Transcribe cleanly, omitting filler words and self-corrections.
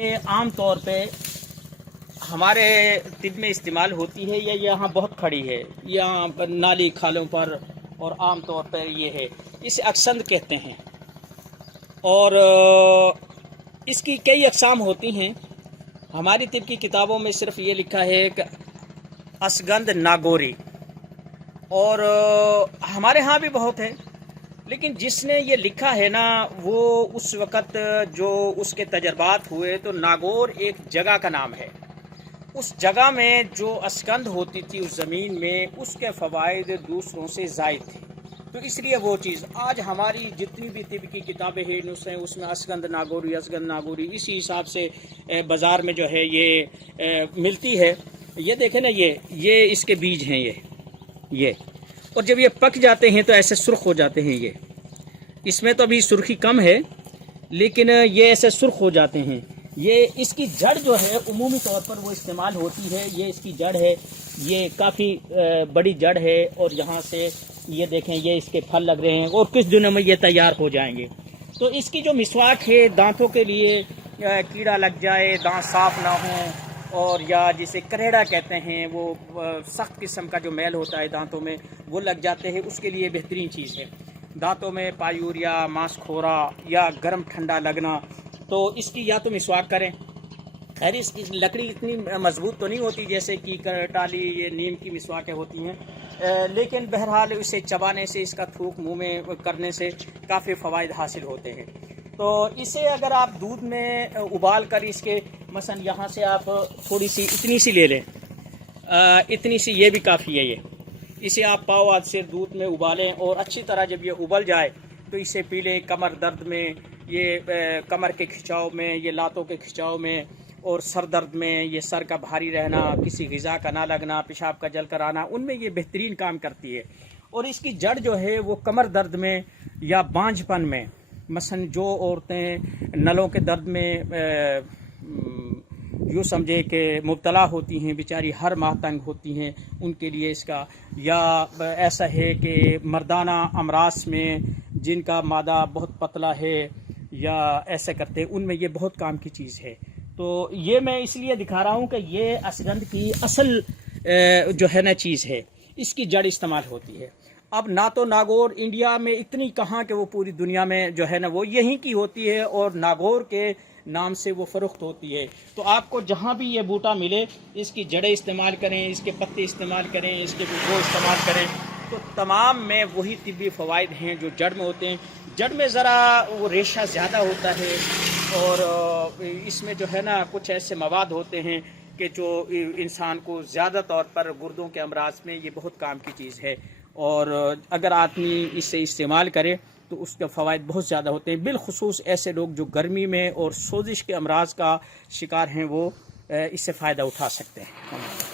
یہ عام طور پہ ہمارے طب میں استعمال ہوتی ہے یا یہاں بہت کھڑی ہے یہاں پر نالی کھالوں پر، اور عام طور پر یہ ہے، اسے اکسند کہتے ہیں۔ اور اس کی کئی اقسام ہوتی ہیں۔ ہماری طب کی کتابوں میں صرف یہ لکھا ہے کہ اسگند ناگوری، اور ہمارے ہاں بھی بہت ہے، لیکن جس نے یہ لکھا ہے نا وہ اس وقت جو اس کے تجربات ہوئے تو ناگور ایک جگہ کا نام ہے۔ اس جگہ میں جو اسکند ہوتی تھی اس زمین میں، اس کے فوائد دوسروں سے زائد تھے، تو اس لیے وہ چیز آج ہماری جتنی بھی طب کی کتابیں ہیں اس میں اسگند ناگوری اسی حساب سے بازار میں جو ہے یہ ملتی ہے۔ یہ دیکھیں نا، یہ اس کے بیج ہیں، یہ اور جب یہ پک جاتے ہیں تو ایسے سرخ ہو جاتے ہیں۔ یہ اس میں تو ابھی سرخی کم ہے، لیکن یہ ایسے سرخ ہو جاتے ہیں۔ یہ اس کی جڑ جو ہے عمومی طور پر وہ استعمال ہوتی ہے۔ یہ اس کی جڑ ہے، یہ کافی بڑی جڑ ہے، اور یہاں سے یہ دیکھیں یہ اس کے پھل لگ رہے ہیں اور کچھ دنوں میں یہ تیار ہو جائیں گے۔ تو اس کی جو مسواک ہے دانتوں کے لیے، کیڑا لگ جائے، دانت صاف نہ ہوں، اور یا جسے کریڑا کہتے ہیں، وہ سخت قسم کا جو میل ہوتا ہے دانتوں میں وہ لگ جاتے ہیں، اس کے لیے بہترین چیز ہے۔ دانتوں میں پایوریا، ماس کھورا یا گرم ٹھنڈا لگنا، تو اس کی یا تو مسواک کریں۔ خیر اس کی لکڑی اتنی مضبوط تو نہیں ہوتی جیسے کہ ٹالی یہ نیم کی مسواکیں ہوتی ہیں، لیکن بہرحال اسے چبانے سے، اس کا تھوک منہ میں کرنے سے کافی فوائد حاصل ہوتے ہیں۔ تو اسے اگر آپ دودھ میں ابال کر اس کے مثلا یہاں سے آپ تھوڑی سی اتنی سی لے لیں، اتنی سی یہ بھی کافی ہے۔ اسے آپ پاؤ آدھ سے دودھ میں ابالیں، اور اچھی طرح جب یہ ابل جائے تو اسے پی لیں۔ کمر درد میں، یہ کمر کے کھچاؤ میں، یہ لاتوں کے کھچاؤ میں، اور سر درد میں، یہ سر کا بھاری رہنا، کسی غذا کا نہ لگنا، پیشاب کا جل کر آنا، ان میں یہ بہترین کام کرتی ہے۔ اور اس کی جڑ جو ہے وہ کمر درد میں یا بانجھ پن میں، مثلا جو عورتیں نلوں کے درد میں یوں سمجھے کہ مبتلا ہوتی ہیں، بیچاری ہر ماہ تنگ ہوتی ہیں، ان کے لیے اس کا، یا ایسا ہے کہ مردانہ امراض میں جن کا مادہ بہت پتلا ہے یا ایسے کرتے ہیں، ان میں یہ بہت کام کی چیز ہے۔ تو یہ میں اس لیے دکھا رہا ہوں کہ یہ اسگند کی اصل جو ہے نا چیز ہے، اس کی جڑ استعمال ہوتی ہے۔ اب نہ تو ناگور انڈیا میں اتنی کہاں کہ وہ پوری دنیا میں جو ہے نا وہ یہیں کی ہوتی ہے، اور ناگور کے نام سے وہ فروخت ہوتی ہے۔ تو آپ کو جہاں بھی یہ بوٹا ملے، اس کی جڑیں استعمال کریں، اس کے پتے استعمال کریں، اس کے وہ استعمال کریں، تو تمام میں وہی طبی فوائد ہیں جو جڑ میں ہوتے ہیں۔ جڑ میں ذرا وہ ریشہ زیادہ ہوتا ہے، اور اس میں جو ہے نا کچھ ایسے مواد ہوتے ہیں کہ جو انسان کو زیادہ طور پر گردوں کے امراض میں یہ بہت کام کی چیز ہے، اور اگر آدمی اس سے استعمال کرے تو اس کے فوائد بہت زیادہ ہوتے ہیں۔ بالخصوص ایسے لوگ جو گرمی میں اور سوزش کے امراض کا شکار ہیں، وہ اس سے فائدہ اٹھا سکتے ہیں۔